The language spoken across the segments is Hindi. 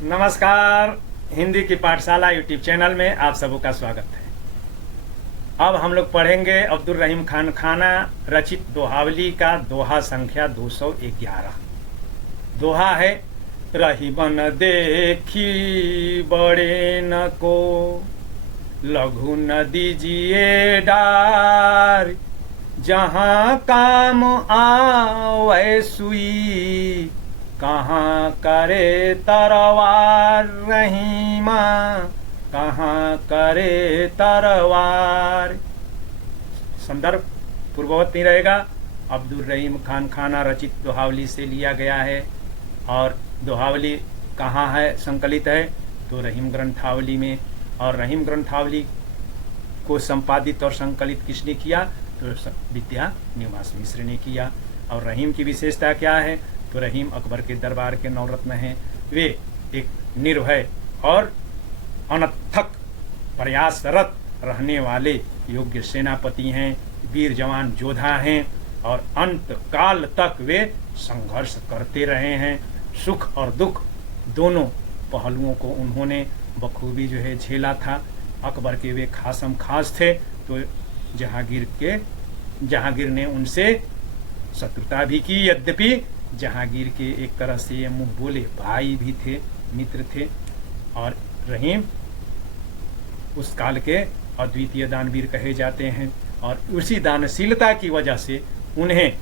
नमस्कार। हिंदी की पाठशाला यूट्यूब चैनल में आप सबों का स्वागत है। अब हम लोग पढ़ेंगे अब्दुल रहीम खान खाना रचित दोहावली का दोहा संख्या 211। दोहा है, रहीमन देखी बड़े न को, लघु न दीजिए डार, जहाँ काम आवे सुई, कहाँ करे तरवार, रहीमा कहाँ करे तरवार। संदर्भ पूर्ववत नहीं रहेगा। अब्दुल रहीम खान खाना रचित दोहावली से लिया गया है। और दोहावली कहाँ है संकलित है? तो रहीम ग्रंथावली में। और रहीम ग्रंथावली को संपादित और संकलित किसने किया? तो विद्या निवास मिश्र ने किया। और रहीम की विशेषता क्या है? तो रहीम अकबर के दरबार के नवरत्न हैं। वे एक निर्भय और अनथक प्रयासरत रहने वाले योग्य सेनापति हैं, वीर जवान योद्धा हैं और अंत काल तक वे संघर्ष करते रहे हैं। सुख और दुख दोनों पहलुओं को उन्होंने बखूबी झेला था। अकबर के वे खासम खास थे, तो जहांगीर ने उनसे शत्रुता भी की। यद्यपि जहांगीर के एक तरह से ये मुंह बोले भाई भी थे, मित्र थे। और रहीम उस काल के अद्वितीय दानवीर कहे जाते हैं। और उसी दानशीलता की वजह से उन्हें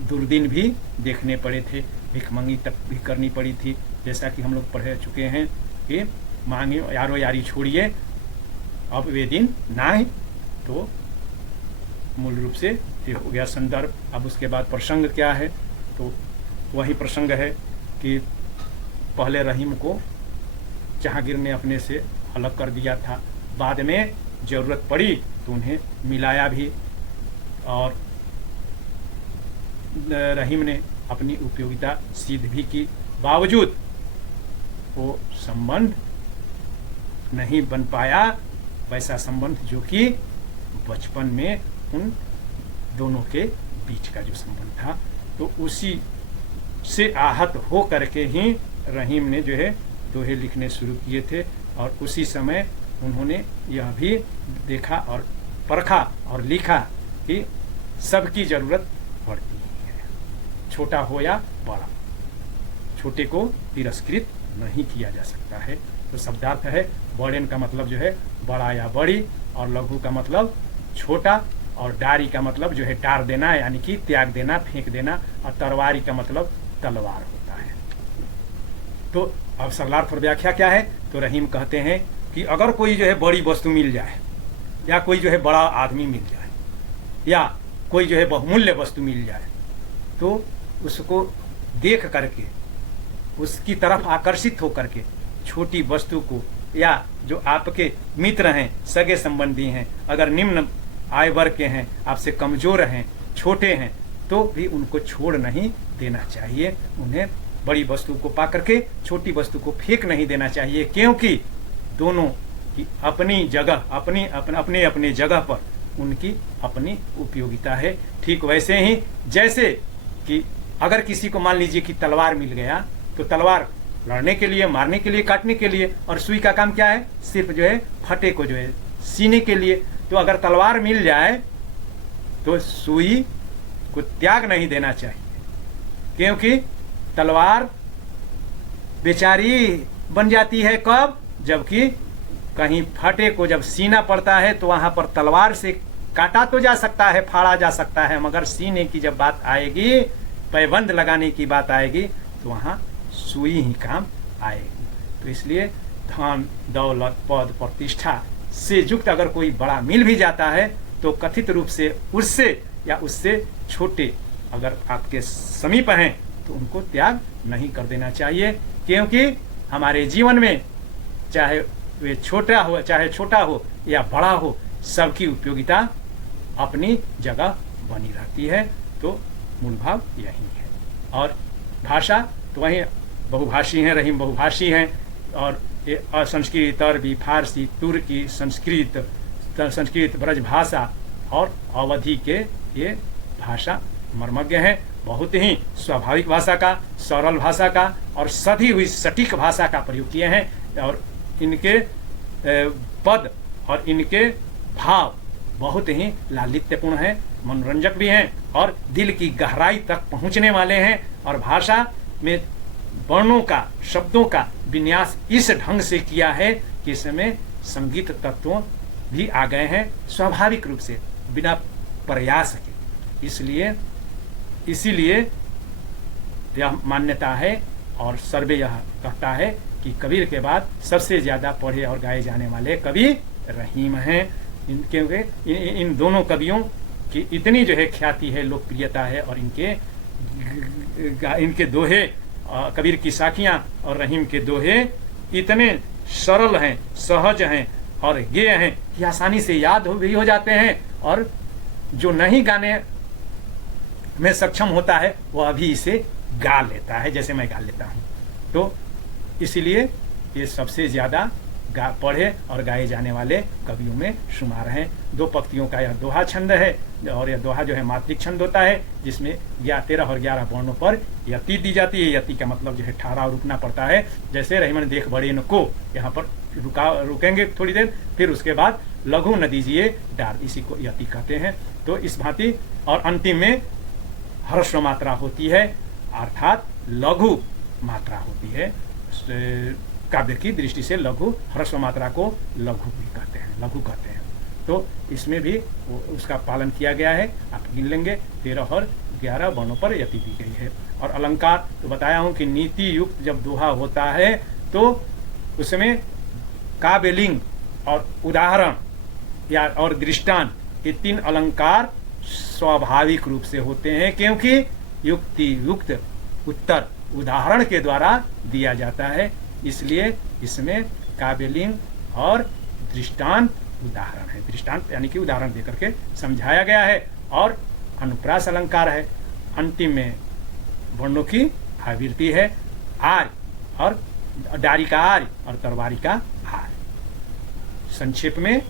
दुर्दिन भी देखने पड़े थे, भिखमंगी तक भी करनी पड़ी थी। जैसा कि हम लोग पढ़ चुके हैं कि मांगे यारो यारी छोड़िए, अब वे दिन ना ही। तो मूल रूप से ये हो गया संदर्भ। अब उसके बाद प्रसंग क्या है? तो वही प्रसंग है कि पहले रहीम को जहांगीर ने अपने से अलग कर दिया था, बाद में जरूरत पड़ी तो उन्हें मिलाया भी। और रहीम ने अपनी उपयोगिता सिद्ध भी की, बावजूद वो संबंध नहीं बन पाया वैसा संबंध जो कि बचपन में उन दोनों के बीच का जो संबंध था। तो उसी से आहत हो करके ही रहीम ने दोहे लिखने शुरू किए थे। और उसी समय उन्होंने यह भी देखा और परखा और लिखा कि सबकी जरूरत पड़ती है, छोटा हो या बड़ा, छोटे को तिरस्कृत नहीं किया जा सकता है। तो शब्दार्थ है, बड़ेन का मतलब बड़ा या बड़ी, और लघु का मतलब छोटा, और डारी का मतलब डार देना यानी कि त्याग देना, फेंक देना, और तरवारी का मतलब तलवार होता है। तो अब सरलार्थ और व्याख्या क्या है? तो रहीम कहते हैं कि अगर कोई बड़ी वस्तु मिल जाए, या कोई बड़ा आदमी मिल जाए, या कोई बहुमूल्य वस्तु मिल जाए, तो उसको देख करके, उसकी तरफ आकर्षित होकर के छोटी वस्तु को, या जो आपके मित्र हैं, सगे संबंधी हैं, अगर निम्न आय वर्ग के हैं, आपसे कमजोर हैं, छोटे हैं, तो भी उनको छोड़ नहीं देना चाहिए। उन्हें बड़ी वस्तु को पा करके छोटी वस्तु को फेंक नहीं देना चाहिए, क्योंकि दोनों की अपनी जगह, अपने अपने जगह पर उनकी अपनी उपयोगिता है। ठीक वैसे ही जैसे कि अगर किसी को मान लीजिए कि तलवार मिल गया, तो तलवार लड़ने के लिए, मारने के लिए, काटने के लिए, और सुई का काम क्या है? सिर्फ फटे को सीने के लिए। तो अगर तलवार मिल जाए तो सुई को त्याग नहीं देना चाहिए, क्योंकि तलवार बेचारी बन जाती है कब? जबकि कहीं फटे को जब सीना पड़ता है तो वहां पर तलवार से काटा तो जा सकता है, फाड़ा जा सकता है, मगर सीने की जब बात आएगी, पैबंद लगाने की बात आएगी, तो वहां सुई ही काम आएगी। तो इसलिए धन दौलत पद प्रतिष्ठा से युक्त अगर कोई बड़ा मिल भी जाता है, तो कथित रूप से उससे या उससे छोटे अगर आपके समीप हैं, तो उनको त्याग नहीं कर देना चाहिए। क्योंकि हमारे जीवन में चाहे वे छोटा हो या बड़ा हो, सबकी उपयोगिता अपनी जगह बनी रहती है। तो मूल भाव यही है। और भाषा तो वही बहुभाषी हैं, रहीम बहुभाषी हैं। और संस्कृत, अरबी, फारसी, तुर्की, संस्कृत ब्रज भाषा और अवधि के ये भाषा मर्मज्ञ हैं। बहुत ही स्वाभाविक भाषा का, सरल भाषा का और सधी हुई सटीक भाषा का प्रयोग किए हैं। और इनके पद और इनके भाव बहुत ही लालित्यपूर्ण हैं, मनोरंजक भी हैं और दिल की गहराई तक पहुंचने वाले हैं। और भाषा में वर्णों का, शब्दों का विन्यास इस ढंग से किया है कि इसमें संगीत तत्वों भी आ गए हैं स्वाभाविक रूप से, बिना प्रयास के। इसीलिए यह मान्यता है और सर्वे यह कहता है कि कबीर के बाद सबसे ज़्यादा पढ़े और गाए जाने वाले कवि रहीम हैं। क्योंकि इन दोनों कवियों की इतनी जो है ख्याति है, लोकप्रियता है और इनके दोहे, कबीर की साखियाँ और रहीम के दोहे इतने सरल हैं, सहज हैं और गेय हैं कि आसानी से याद भी हो जाते हैं। और जो नहीं गाने में सक्षम होता है वह भी इसे गा लेता है, जैसे मैं गा लेता हूँ। तो इसीलिए ये सबसे ज़्यादा पढ़े और गाए जाने वाले कवियों में शुमार हैं। 2 पंक्तियों का यह दोहा छंद है और यह दोहा जो है मात्रिक छंद होता है, जिसमें 13 और 11 वर्णों पर यति दी जाती है। यति का मतलब जो है ठहरा रुकना पड़ता है। जैसे रहीमन देख बड़े न को, यहाँ पर रुकेंगे थोड़ी देर, फिर उसके बाद लघु न दीजिए डार, इसी को यति कहते हैं। तो इस भांति और अंतिम में ह्रस्व मात्रा होती है, अर्थात लघु मात्रा होती है। काव्य की दृष्टि से लघु, ह्रस्व मात्रा को लघु भी कहते हैं, लघु कहते हैं। तो इसमें भी उसका पालन किया गया है। आप गिन लेंगे 13 और 11 वर्णों पर यति दी गई है। और अलंकार तो बताया हूँ कि नीति युक्त जब दोहा होता है तो उसमें काव्यलिंग और उदाहरण या और दृष्टांत, ये 3 अलंकार स्वाभाविक रूप से होते हैं, क्योंकि युक्ति युक्त उत्तर उदाहरण के द्वारा दिया जाता है। इसलिए इसमें काव्यलिंग और दृष्टांत उदाहरण है, दृष्टांत यानी कि उदाहरण देकर के समझाया गया है। और अनुप्रास अलंकार है, अंतिम में वर्णों की आवृत्ति है, आर्य और डारी का आर्य और तरवारी का आर्य। संक्षेप में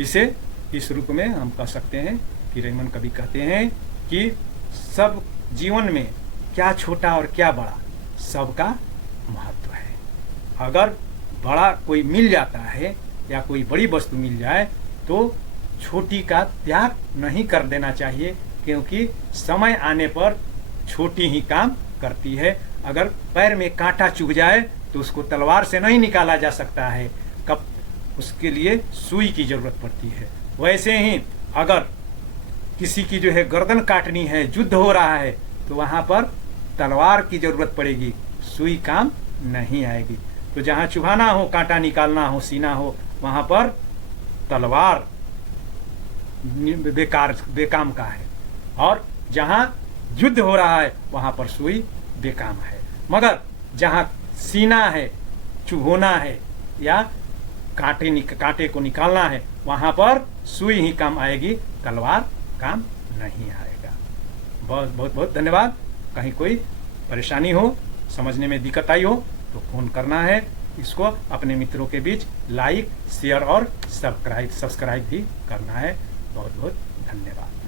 इसे इस रूप में हम कह सकते हैं कि रहीमन कवि कहते हैं कि सब जीवन में क्या छोटा और क्या बड़ा, सबका महत्व है। अगर बड़ा कोई मिल जाता है या कोई बड़ी वस्तु मिल जाए तो छोटी का त्याग नहीं कर देना चाहिए, क्योंकि समय आने पर छोटी ही काम करती है। अगर पैर में कांटा चुभ जाए तो उसको तलवार से नहीं निकाला जा सकता है, कब उसके लिए सुई की जरूरत पड़ती है। वैसे ही अगर किसी की जो है गर्दन काटनी है, युद्ध हो रहा है, तो वहाँ पर तलवार की जरूरत पड़ेगी, सुई काम नहीं आएगी। तो जहाँ चुभाना हो, कांटा निकालना हो, सीना हो, वहाँ पर तलवार बेकाम का है, और जहाँ युद्ध हो रहा है वहाँ पर सुई बेकाम है। मगर जहाँ सीना है, चुभोना है या कांटे को निकालना है, वहाँ पर सुई ही काम आएगी, तलवार काम नहीं आएगा। बहुत बहुत बहुत धन्यवाद। कहीं कोई परेशानी हो, समझने में दिक्कत आई हो तो फ़ोन करना है। इसको अपने मित्रों के बीच लाइक, शेयर और सब्सक्राइब भी करना है। बहुत बहुत धन्यवाद।